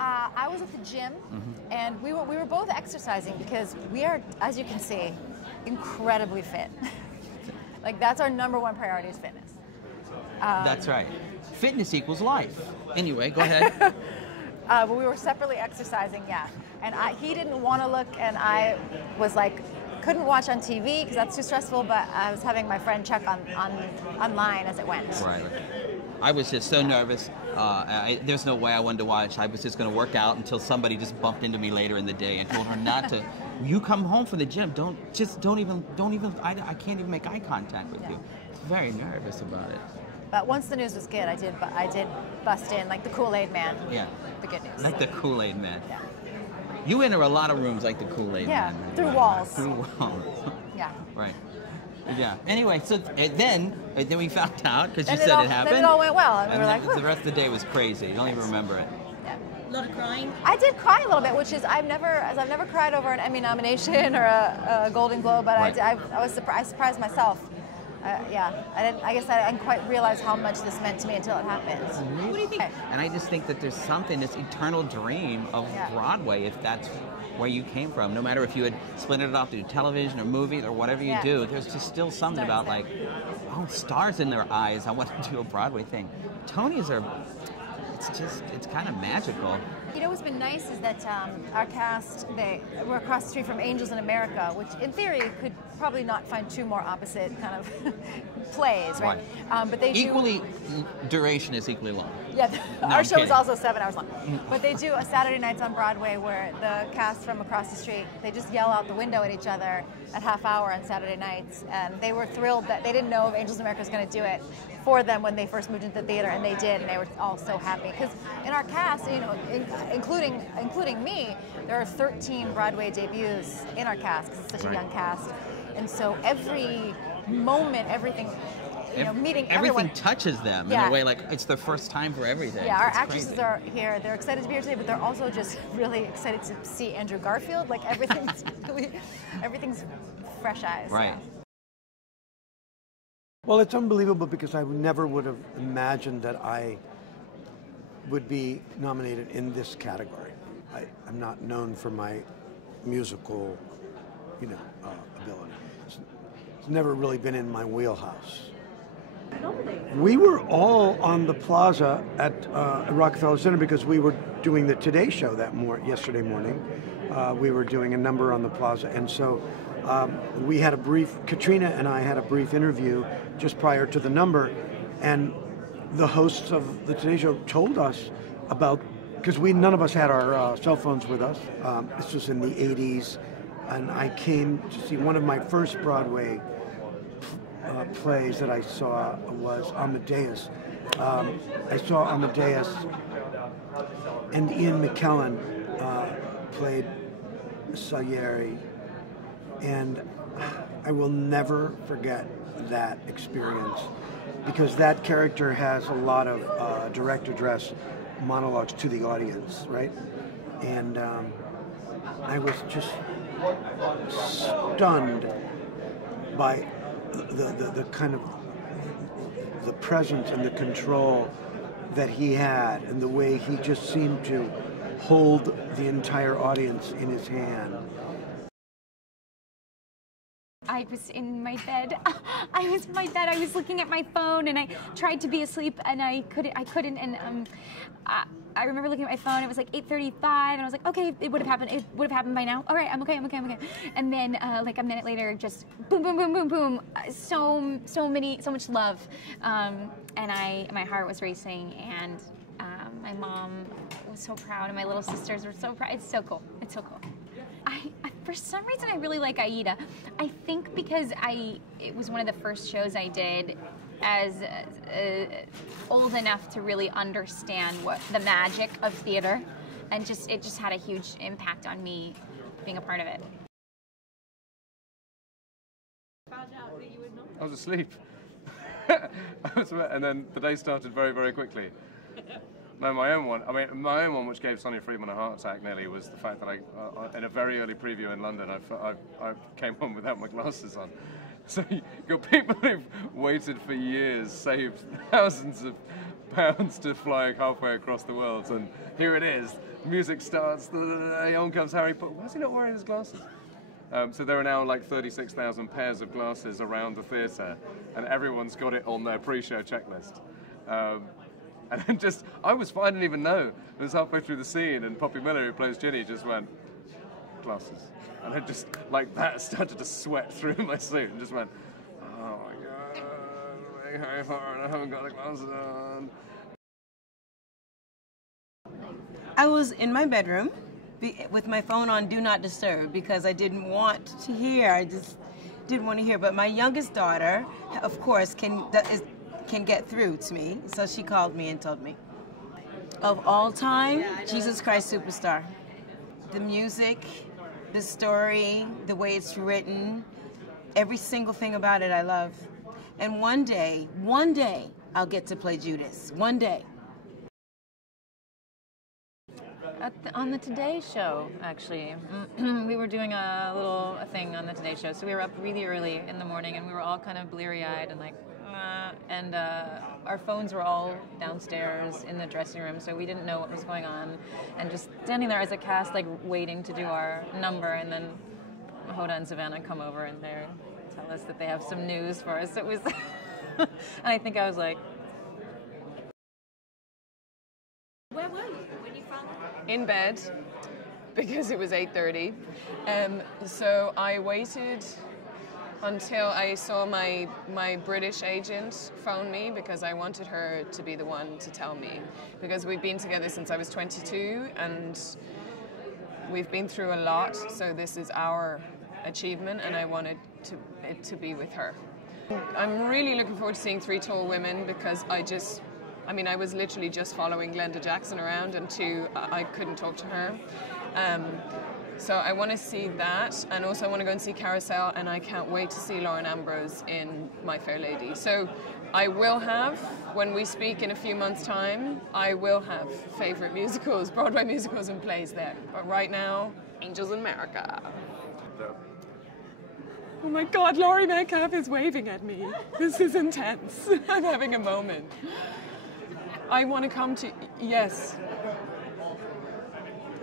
I was at the gym, and we were both exercising because we are, as you can see, incredibly fit. Like, that's our #1 priority is fitness. That's right. Fitness equals life. Anyway, go ahead. But we were separately exercising, yeah. And he didn't want to look, and I was like, couldn't watch on TV because that's too stressful, but I was having my friend check online as it went. Right. I was just so nervous. There's no way I wanted to watch. I was just going to work out until somebody just bumped into me later in the day and told her not to. You come home from the gym, don't even, I can't even make eye contact with you. Very nervous about it. But once the news was good, I did bust in like the Kool-Aid man. Yeah. The good news. Like the Kool-Aid man. Yeah. You enter a lot of rooms like the Kool-Aid man. Yeah, through walls. Through walls. Yeah. Right. Yeah. Anyway, so then we found out because you said it happened. Then it all went well, and we were like, the rest of the day was crazy. You don't even remember it. Yeah. A lot of crying? I did cry a little bit, which is I've never cried over an Emmy nomination or a Golden Globe, but right. I surprised myself. Yeah, I guess I didn't quite realize how much this meant to me until it happened. What do you think? And I just think that there's something, this eternal dream of Broadway, if that's where you came from. No matter if you had splintered it off through television or movies or whatever you do, there's just still something about like, oh, stars in their eyes. I want to do a Broadway thing. Tonys are, it's kind of magical. You know what's been nice is that our cast, we're across the street from Angels in America, which in theory could probably not find two more opposite kind of plays, right? But they duration is equally long. Yeah, No, our show is kidding. also 7 hours long. But they do a Saturday nights on Broadway where the cast from across the street, they just yell out the window at each other at half hour on Saturday nights. And they were thrilled that they didn't know if Angels in America was going to do it for them when they first moved into the theater, and they did, and they were all so happy. Because in our cast, you know, including me, there are 13 Broadway debuts in our cast because it's such a young cast. And so every moment, everything, you know, meeting everyone. Everything touches them in a way like it's their first time for everything. Yeah, our it's actresses crazy. are here. They're excited to be here today, but they're also just really excited to see Andrew Garfield. Like everything's fresh eyes. Right. Well, it's unbelievable because I never would have imagined that I would be nominated in this category. I'm not known for my musical, ability. It's never really been in my wheelhouse. We were all on the plaza at Rockefeller Center because we were doing the Today Show yesterday morning. We were doing a number on the plaza, and so we had Katrina and I had a brief interview just prior to the number, and the hosts of the Today Show told us about, because none of us had our cell phones with us. This was in the 80s, and I came to see one of my first Broadway plays that I saw was Amadeus. I saw Amadeus, and Ian McKellen played Salieri, and I will never forget that experience because that character has a lot of direct address monologues to the audience, right? And I was just stunned by the kind of the presence and the control that he had, and the way he just seemed to hold the entire audience in his hand. I was in my bed. I was in my bed. I was looking at my phone, and I tried to be asleep, and I couldn't. And I remember looking at my phone. It was like 8:35, and I was like, okay, it would have happened. It would have happened by now. All right, I'm okay. And then, like a minute later, just boom, boom, boom, boom, boom. So much love, and my heart was racing, and my mom was so proud, and my little sisters were so proud. It's so cool. It's so cool. For some reason, I really like Aida. I think because it was one of the first shows I did as old enough to really understand what the magic of theater, and it just had a huge impact on me being a part of it. Found out that you were not. I was asleep. And then the day started very, very quickly. No, my own one, which gave Sonia Friedman a heart attack nearly, was the fact that in a very early preview in London, I came home without my glasses on. So you've got people who've waited for years, saved thousands of pounds to fly halfway across the world, and here it is. Music starts, on comes Harry Potter. Why is he not wearing his glasses? So there are now like 36,000 pairs of glasses around the theatre, and everyone's got it on their pre-show checklist. And I was fine, I didn't even know. It was halfway through the scene, and Poppy Miller, who plays Ginny, just went, glasses. And I just, like that, started to sweat through my suit, and just went, oh my God, I'm Harry Potter, and I haven't got the glasses on. I was in my bedroom with my phone on Do Not Disturb because I didn't want to hear. I just didn't want to hear. But my youngest daughter, of course, can get through to me. So she called me and told me. Of all time, Jesus Christ Superstar. The music, the story, the way it's written, every single thing about it I love. And one day, I'll get to play Judas. One day. On the Today Show, actually, we were doing a thing on the Today Show. So we were up really early in the morning, and we were all kind of bleary-eyed and like, and our phones were all downstairs in the dressing room, so we didn't know what was going on. And just standing there as a cast, like waiting to do our number, and then Hoda and Savannah come over and they tell us that they have some news for us. It was, and I think I was like, Where were you when you found out? In bed, because it was 8:30. So I waited until I saw my British agent phone me, because I wanted her to be the one to tell me. Because we've been together since I was 22, and we've been through a lot, so this is our achievement, and I wanted it to be with her. I'm really looking forward to seeing Three Tall Women, because I was literally just following Glenda Jackson around, and I couldn't talk to her. So I want to see that, and also I want to go and see Carousel, and I can't wait to see Lauren Ambrose in My Fair Lady. So I will have, when we speak in a few months' time, I will have favourite musicals, Broadway musicals and plays there. But right now, Angels in America. Oh my God, Laurie Metcalf is waving at me. This is intense. I'm having a moment. I want to come to, yes.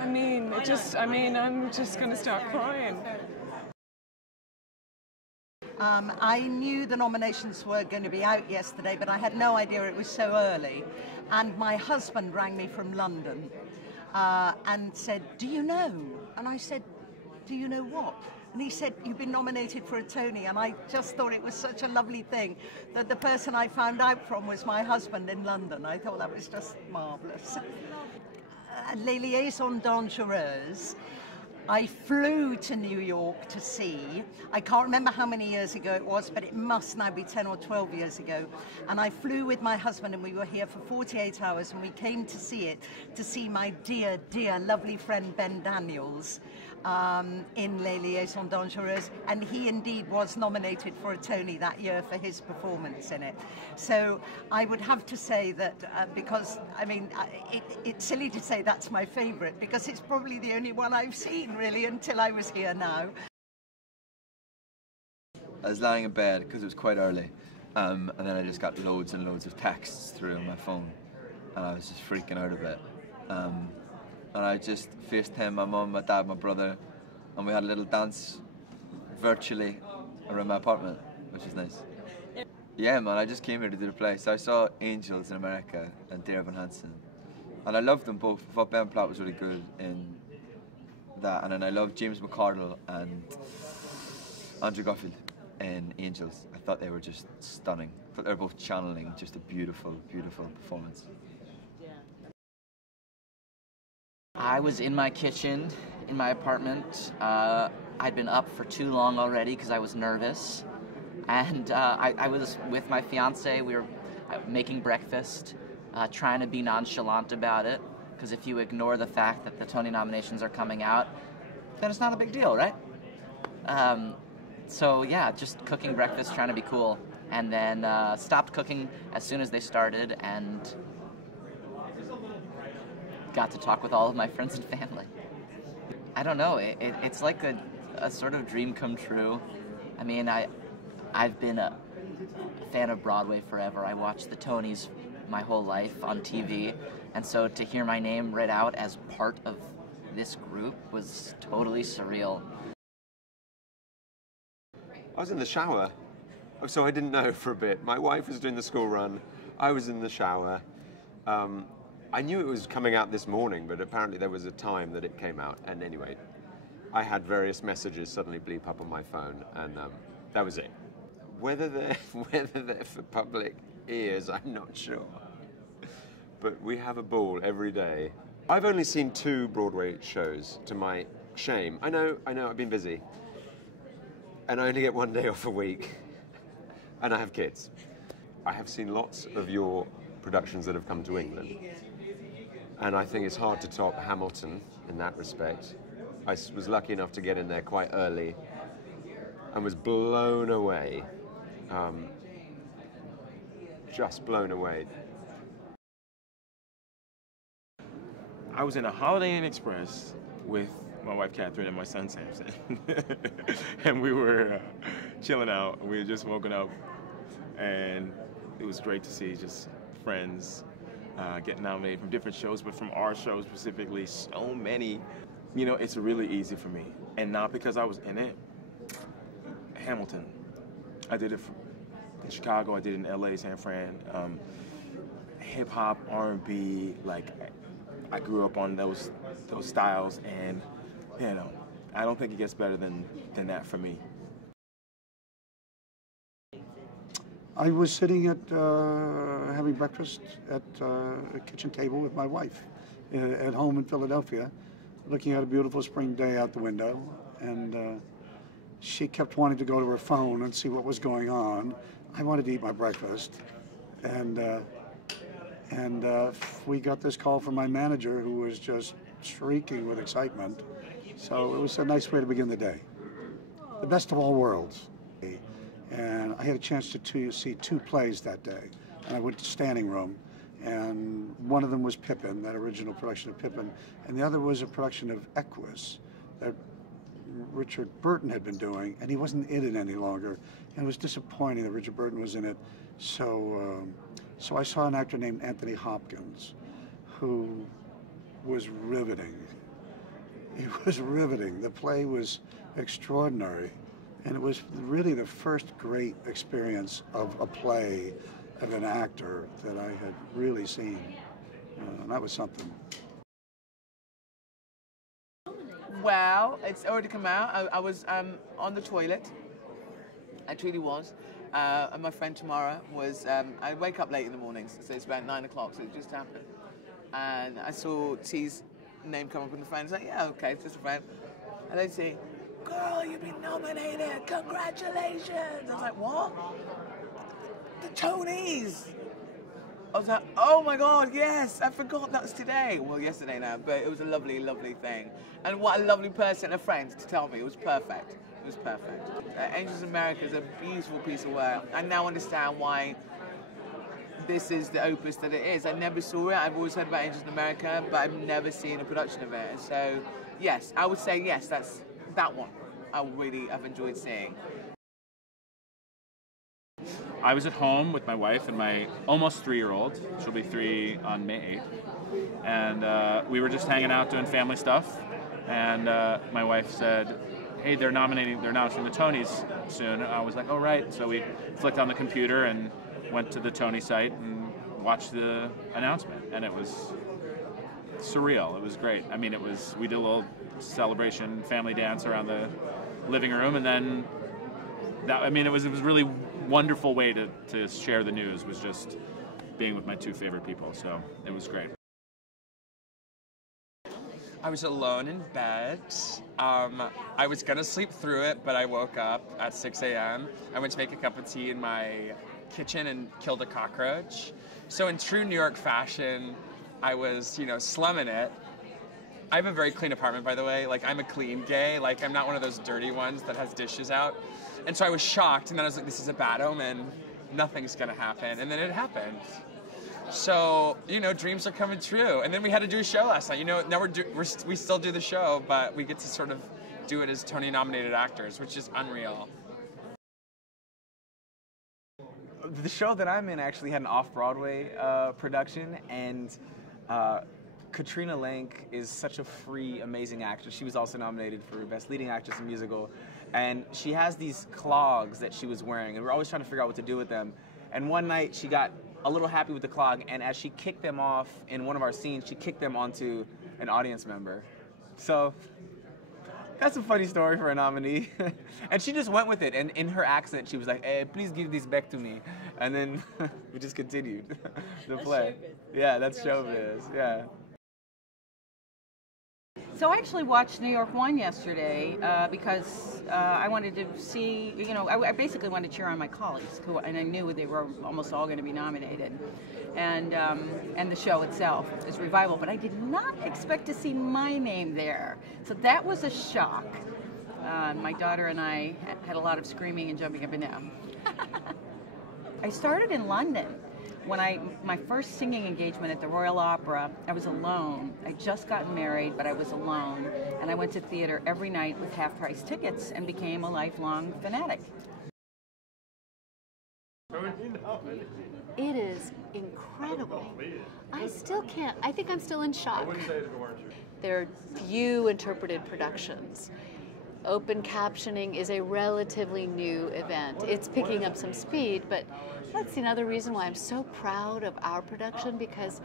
I'm just going to start crying. I knew the nominations were going to be out yesterday, but I had no idea it was so early. And my husband rang me from London and said, "Do you know?" And I said, "Do you know what?" And he said, "You've been nominated for a Tony." And I just thought it was such a lovely thing that the person I found out from was my husband in London. I thought that was just marvellous. Les Liaisons Dangereuses, I flew to New York to see. I can't remember how many years ago it was, but it must now be 10 or 12 years ago. And I flew with my husband, and we were here for 48 hours, and we came to see it, to see my dear, dear, lovely friend Ben Daniels in Les Liaisons Dangereuses, and he indeed was nominated for a Tony that year for his performance in it. So I would have to say that because, it's silly to say that's my favourite, because it's probably the only one I've seen really until I was here now. I was lying in bed because it was quite early, and then I just got loads and loads of texts through on my phone, and I was just freaking out a bit. And I just FaceTimed my mum, my dad, my brother, and we had a little dance virtually around my apartment, which is nice. Yeah, man, I just came here to do the play. So I saw Angels in America and Dear Evan Hansen, and I loved them both. I thought Ben Platt was really good in that, and then I loved James McArdle and Andrew Garfield in Angels. I thought they were just stunning. I thought they were both channeling just a beautiful, beautiful performance. I was in my kitchen, in my apartment. I'd been up for too long already because I was nervous. And I was with my fiance. We were making breakfast, trying to be nonchalant about it. Because if you ignore the fact that the Tony nominations are coming out, then it's not a big deal, right? So yeah, just cooking breakfast, trying to be cool. And then stopped cooking as soon as they started, and got to talk with all of my friends and family. I don't know, it's like a sort of dream come true. I mean, I've been a fan of Broadway forever. I watched the Tonys my whole life on TV, and so to hear my name read out as part of this group was totally surreal. I was in the shower, so I didn't know for a bit. My wife was doing the school run. I was in the shower. I knew it was coming out this morning, but apparently there was a time that it came out. And anyway, I had various messages suddenly bleep up on my phone, and that was it. Whether they're for public ears, I'm not sure. But we have a ball every day. I've only seen 2 Broadway shows, to my shame. I know, I've been busy. And I only get 1 day off a week. And I have kids. I have seen lots of your productions that have come to England. And I think it's hard to top Hamilton in that respect. I was lucky enough to get in there quite early and was blown away. Just blown away. I was in a Holiday Inn Express with my wife Catherine and my son Samson. And we were chilling out. We had just woken up, and it was great to see just friends getting nominated from different shows, but from our show specifically, so many. You know, it's really easy for me, and not because I was in it. Hamilton, I did it in Chicago, I did it in LA, San Fran. Hip hop, R&B, like I grew up on those styles, and you know, I don't think it gets better than that for me. I was sitting at having breakfast at a kitchen table with my wife at home in Philadelphia, looking at a beautiful spring day out the window, and she kept wanting to go to her phone and see what was going on. I wanted to eat my breakfast, and we got this call from my manager, who was just shrieking with excitement. So it was a nice way to begin the day. The best of all worlds. And I had a chance to see 2 plays that day. And I went to standing room, and one of them was Pippin, that original production of Pippin, and the other was a production of Equus that Richard Burton had been doing, and he wasn't in it any longer. And it was disappointing that Richard Burton was in it. So I saw an actor named Anthony Hopkins, who was riveting. He was riveting. The play was extraordinary. And it was really the first great experience of a play of an actor that I had really seen. And that was something. Well, it's already come out. I was on the toilet. I truly was. And my friend Tamara was, I wake up late in the mornings, so it's about 9 o'clock, so it just happened. And I saw T's name come up in the phone. I was like, yeah, okay, it's just a friend. And they'd say, girl, you've been nominated, congratulations. I was like, what? The Tonys. I was like, oh my God, yes, I forgot that's today. Well, yesterday now, but it was a lovely, lovely thing. And what a lovely person, a friend, to tell me. It was perfect. It was perfect. Angels in America is a beautiful piece of work. I now understand why this is the opus that it is. I never saw it. I've always heard about Angels in America, but I've never seen a production of it. And so, yes, I would say yes, that's that one. I've enjoyed seeing. I was at home with my wife and my almost 3-year-old. She'll be 3 on May 8th. And we were just hanging out doing family stuff. And my wife said, hey, they're announcing the Tonys soon. And I was like, oh, right. So we flicked on the computer and went to the Tony site and watched the announcement. And it was surreal. It was great. I mean, we did a little celebration, family dance around the living room, and then it was a really wonderful way to share the news, was just being with my 2 favorite people, so it was great. I was alone in bed. I was gonna sleep through it, but I woke up at 6 a.m. I went to make a cup of tea in my kitchen and killed a cockroach. So in true New York fashion, I was, slumming it. I have a very clean apartment, by the way. Like, I'm a clean gay. Like, I'm not one of those dirty ones that has dishes out. And so I was shocked, and then I was like, this is a bad omen. Nothing's gonna happen. And then it happened. So, dreams are coming true. And then we had to do a show last night. Now we still do the show, but we get to sort of do it as Tony-nominated actors, which is unreal. the show that I'm in actually had an off-Broadway production, and Katrina Lenk is such a free, amazing actress. She was also nominated for Best Leading Actress in Musical, and she has these clogs that she was wearing, and we're always trying to figure out what to do with them. And one night she got a little happy with the clog, and as she kicked them off in one of our scenes, she kicked them onto an audience member. So that's a funny story for a nominee. And she just went with it, and in her accent, she was like, "Hey, please give this back to me." And then we just continued the play. Yeah, that's showbiz. Yeah. So I actually watched New York 1 yesterday because I wanted to see, I basically wanted to cheer on my colleagues, and I knew they were almost all going to be nominated. And the show itself is Revival, but I did not expect to see my name there. So that was a shock. My daughter and I had a lot of screaming and jumping up and down. I started in London. When my first singing engagement at the Royal Opera, I was alone. I just gotten married, but I was alone. And I went to theater every night with half-price tickets and became a lifelong fanatic. It is incredible. I still can't, I think I'm still in shock. There are few interpreted productions. Open captioning is a relatively new event. It's picking up some speed, but that's another reason why I'm so proud of our production, because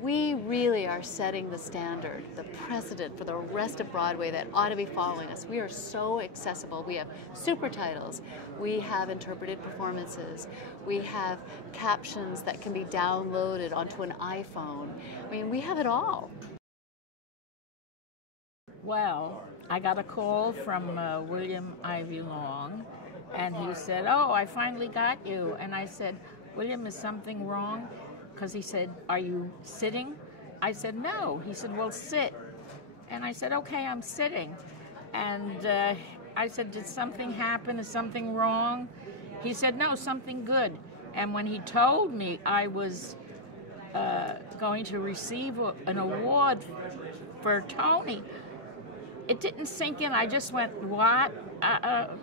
we really are setting the standard, the precedent for the rest of Broadway that ought to be following us. We are so accessible. We have super titles. We have interpreted performances. We have captions that can be downloaded onto an iPhone. I mean, we have it all. Well, I got a call from William Ivy Long, and he said, "Oh, I finally got you." And I said, "William, is something wrong?" Because he said, "Are you sitting?" I said, "No." He said, "Well, sit." And I said, "Okay, I'm sitting." And I said, "Did something happen? Is something wrong?" He said, "No, something good." And when he told me I was going to receive an award for Tony, it didn't sink in. I just went, "What?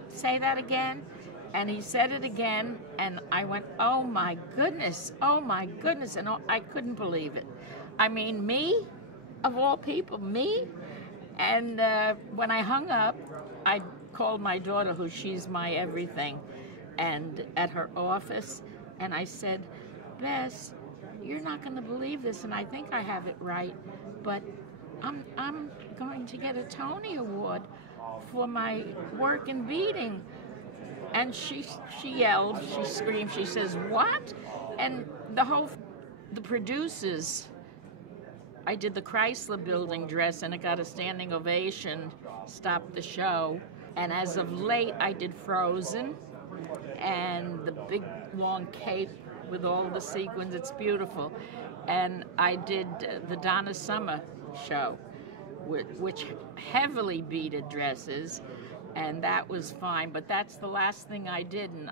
Say that again?" And he said it again, and I went, "Oh my goodness, oh my goodness," and I couldn't believe it. I mean, me, of all people, me? And when I hung up, I called my daughter, she's my everything, and at her office, and I said, "Bess, you're not going to believe this, and I think I have it right, but I'm going to get a Tony Award for my work in beading." And she yelled, she screamed, she says, "What?" And the producers, I did the Chrysler Building dress, and it got a standing ovation, stopped the show. And as of late, I did Frozen, and the big long cape with all the sequins, it's beautiful. And I did the Donna Summer show, which heavily beaded dresses, and that was fine. But that's the last thing I did, and